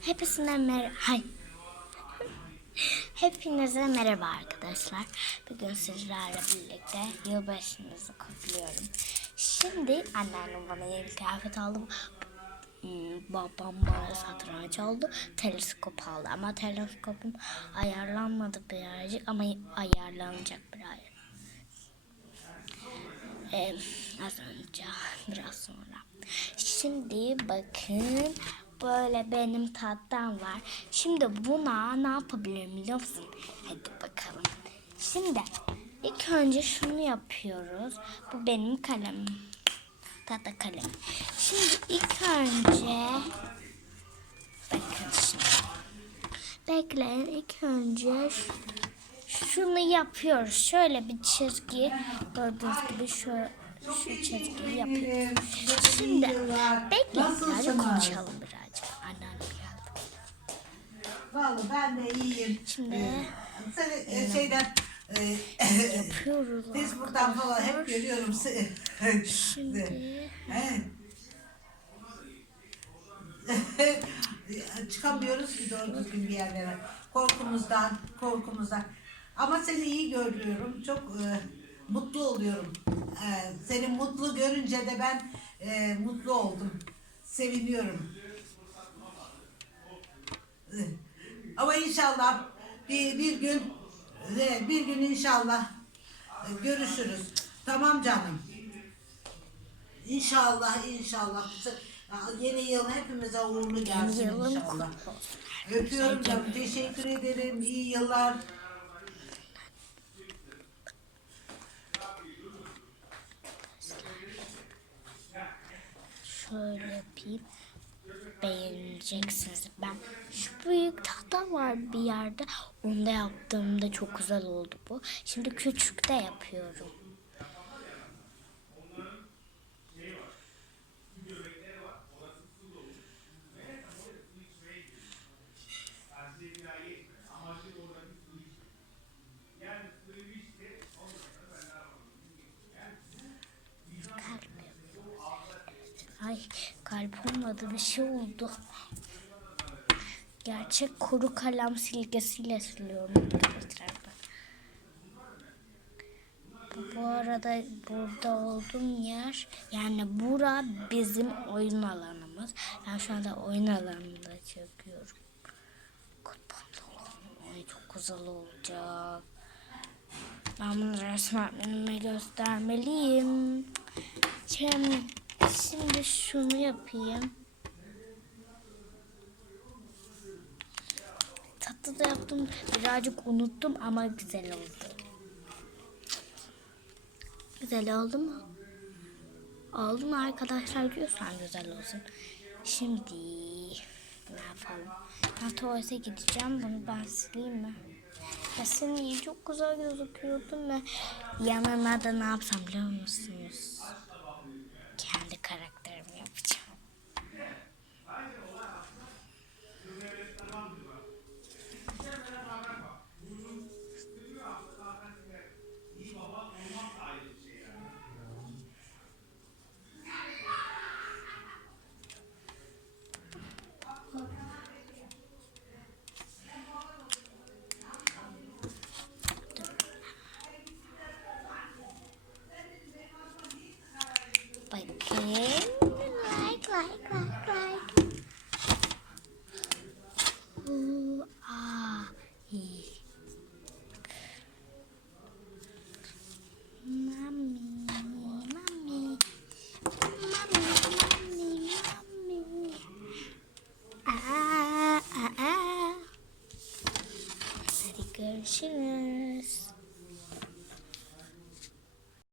Hepsine mer hay. Hepinize merhaba arkadaşlar. Bugün sizlerle birlikte yılbaşınızı kutluyorum. Şimdi anneannem bana yeni kıyafet aldı. Hmm, Babam bana satranç aldı. Teleskop aldı ama teleskopum ayarlanmadı birazcık ama ayarlanacak birazcık. Ee, az önce biraz sonra. Şimdi bakın böyle benim tattam var. Şimdi buna ne yapabilirim biliyor musun? Hadi bakalım. Şimdi ilk önce şunu yapıyoruz. Bu benim kalemim. Tahta kalem. Şimdi ilk önce bakın şimdi. Bekleyin ilk önce şu- şunu yapıyoruz. Şöyle bir çizgi gördüğünüz gibi şu şu çizgiyi yapıyoruz. Şimdi bekleyin birazcık konuşalım birazcık. Annem geldi. Vallahi ben de iyiyim. Şimdi Seni e, şeyden e, yapıyoruz. Facebook'tan falan hep görüyorum. Se- Şimdi He. Çıkamıyoruz ki doğru düzgün bir yerlere. Korkumuzdan, korkumuzdan. Ama seni iyi görüyorum. Çok e, mutlu oluyorum. E, seni mutlu görünce de ben e, mutlu oldum. Seviniyorum. Ama inşallah bir, bir gün e, bir gün inşallah e, görüşürüz. Tamam canım. İnşallah inşallah. Yeni yıl hepimize uğurlu gelsin inşallah. Öpüyorum canım. Teşekkür ederim. İyi yıllar. Şöyle yapayım. Beğeneceksiniz. Ben şu büyük tahta var bir yerde. Onda yaptığımda çok güzel oldu bu. Şimdi küçükte yapıyorum. Kalp yapıyorum. Ay kalp olmadı bir şey oldu. Gerçek kuru kalem silgesiyle siliyorum arkadaşlar. Bu arada burada olduğum yer yani bura bizim oyun alanımız. Ben şu anda oyun alanında çekiyorum. Ay çok güzel olacak. Ben bunu resmen öğretmenime göstermeliyim. Şimdi, şimdi şunu yapayım. Tatlı da yaptım. Birazcık unuttum ama güzel oldu. Güzel oldu mu? Oldu mu arkadaşlar diyorsan güzel olsun. Şimdi ne yapalım? Ben tuvalete gideceğim. Bunu ben sileyim mi? Ya iyi çok güzel gözüküyordun ve yanına da ne yapsam biliyor musunuz? Görüşürüz.